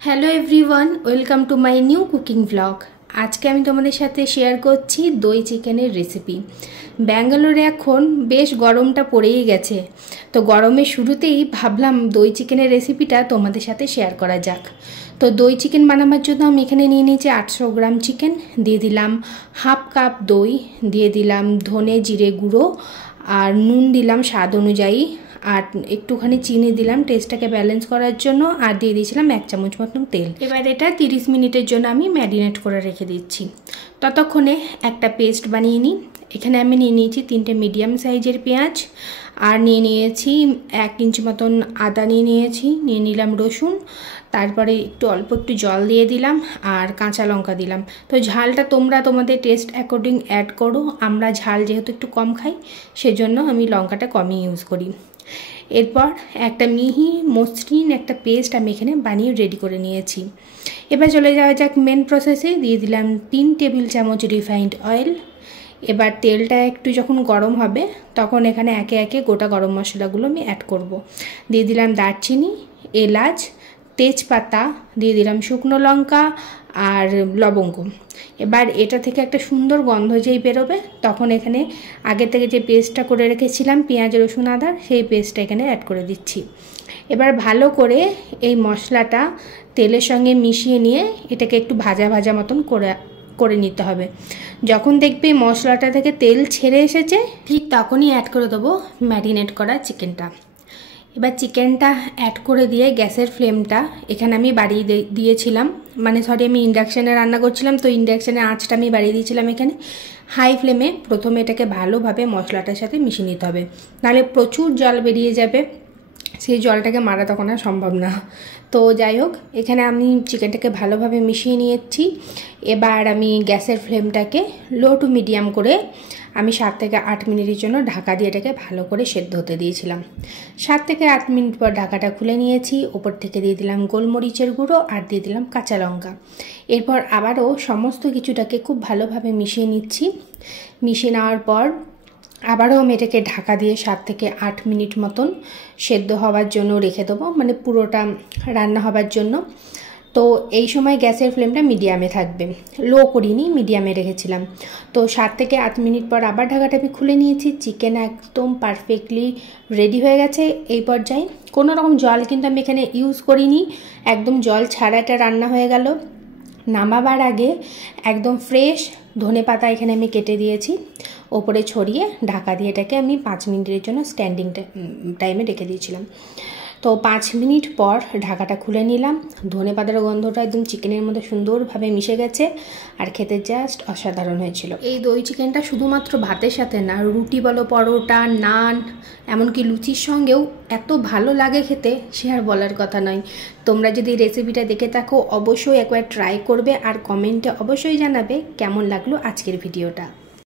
Hello everyone, welcome to my new cooking blog. আজকে আমি তোমাদের সাথে শেয়ার করছি দই চিকেনের রেসিপি। ব্যাঙ্গালোরে এখন বেশ গরমটা পড়েই গেছে, তো গরমের শুরুতেই ভাবলাম দই চিকেনের রেসিপিটা তোমাদের সাথে শেয়ার করা যাক। তো দই চিকেন বানাবার জন্য আমি এখানে নিয়ে নিয়েছি 800 গ্রাম চিকেন, দিয়ে দিলাম হাফ কাপ দই, দিয়ে দিলাম ধনে জিরে গুঁড়ো, আর নুন দিলাম স্বাদ অনুযায়ী, আর একটুখানি চিনি দিলাম টেস্টটাকে ব্যালেন্স করার জন্য, আর দিয়ে দিয়েছিলাম 1 চামচ মতন তেল। এবার এটা 30 মিনিটের জন্য আমি ম্যারিনেট করে রেখে দিচ্ছি। ততক্ষণে একটা পেস্ট বানিয়ে নিই। এখানে আমি নিয়ে নিয়েছি 3টে মিডিয়াম সাইজের পেঁয়াজ, আর নিয়ে নিয়েছি 1 ইঞ্চি মতন আদা নিয়ে নিলাম রসুন, তারপরে অল্প একটু জল দিয়ে দিলাম, আর কাঁচা লঙ্কা দিলাম। তো ঝালটা তোমরা তোমাদের টেস্ট অ্যাকর্ডিং অ্যাড করো। আমরা ঝাল যেহেতু একটু কম খাই, সেজন্য আমি লঙ্কাটা কমই ইউজ করি। এরপর একটা মিহি মসৃণ একটা পেস্ট আমি এখানে বানিয়ে রেডি করে নিয়েছি। এবার চলে যাওয়া যাক মেন প্রসেসে। দিয়ে দিলাম 3 টেবিল চামচ রিফাইন্ড অয়েল। এবার তেলটা একটু যখন গরম হবে, তখন এখানে একে একে গোটা গরম মশলাগুলো আমি অ্যাড করব। দিয়ে দিলাম দারচিনি, এলাচ, তেজপাতা, দিয়ে দিলাম শুকনো লঙ্কা আর লবঙ্গ। এবার এটা থেকে একটা সুন্দর গন্ধ যেই বেরোবে, তখন এখানে আগে থেকে যে পেস্টটা করে রেখেছিলাম পেঁয়াজ রসুন আদার, সেই পেস্টটা এখানে অ্যাড করে দিচ্ছি। এবার ভালো করে এই মশলাটা তেলের সঙ্গে মিশিয়ে নিয়ে এটাকে একটু ভাজা ভাজা মতন করে নিতে হবে। যখন দেখবে মশলাটা থেকে তেল ছেড়ে এসেছে, ঠিক তখনই অ্যাড করে দেবো ম্যারিনেট করা চিকেনটা। এবার চিকেনটা অ্যাড করে দিয়ে গ্যাসের ফ্লেমটা এখানে আমি বাড়িয়ে দিয়েছিলাম, আমি ইন্ডাকশানে রান্না করছিলাম, তো ইন্ডাকশানের আঁচটা আমি বাড়িয়ে দিয়েছিলাম এখানে হাই ফ্লেমে। প্রথমে এটাকে ভালোভাবে মশলাটার সাথে মিশিয়ে নিতে হবে, নাহলে প্রচুর জল বেরিয়ে যাবে, সেই জলটাকে মারা তখন আর সম্ভব না। তো যাই হোক, এখানে আমি চিকেনটাকে ভালোভাবে মিশিয়ে নিয়েছি। এবার আমি গ্যাসের ফ্লেমটাকে লো টু মিডিয়াম করে আমি 7 থেকে 8 মিনিটের জন্য ঢাকা দিয়ে এটাকে ভালো করে সেদ্ধ হতে দিয়েছিলাম। 7 থেকে 8 মিনিট পর ঢাকাটা খুলে নিয়েছি। ওপর থেকে দিয়ে দিলাম গোলমরিচের গুঁড়ো, আর দিয়ে দিলাম কাঁচা লঙ্কা। এরপর আবারও সমস্ত কিছুটাকে খুব ভালোভাবে মিশিয়ে নিচ্ছি। মিশিয়ে নেওয়ার পর আবারও আমি এটাকে ঢাকা দিয়ে 7 থেকে 8 মিনিট মতন সেদ্ধ হওয়ার জন্য রেখে দেবো, পুরোটা রান্না হবার জন্য। তো এই সময় গ্যাসের ফ্লেমটা মিডিয়ামে থাকবে, লো করিনি, মিডিয়ামে রেখেছিলাম। তো 7 থেকে 8 মিনিট পর আবার ঢাকাটা আমি খুলে নিয়েছি। চিকেন একদম পারফেক্টলি রেডি হয়ে গেছে। এই পর্যায়ে কোনো রকম জল কিন্তু আমি এখানে ইউজ করিনি, একদম জল ছাড়া এটা রান্না হয়ে গেল। নামাবার আগে একদম ফ্রেশ ধনেপাতা এখানে আমি কেটে দিয়েছি, ওপরে ছড়িয়ে ঢাকা দিয়ে এটাকে আমি 5 মিনিটের জন্য স্ট্যান্ডিং টাইমে রেখে দিয়েছিলাম। তো 5 মিনিট পর ঢাকাটা খুলে নিলাম। ধনেপাতার গন্ধটা একদম চিকেনের মধ্যে সুন্দরভাবে মিশে গেছে, আর খেতে জাস্ট অসাধারণ হয়েছিল। এই দই চিকেনটা শুধুমাত্র ভাতের সাথে না, রুটি বলো, পরোটা, নান, এমনকি লুচির সঙ্গেও এত ভালো লাগে খেতে, সে আর বলার কথা নয়। তোমরা যদি রেসিপিটা দেখে থাকো, অবশ্যই একবার ট্রাই করবে, আর কমেন্টে অবশ্যই জানাবে কেমন লাগলো আজকের ভিডিওটা।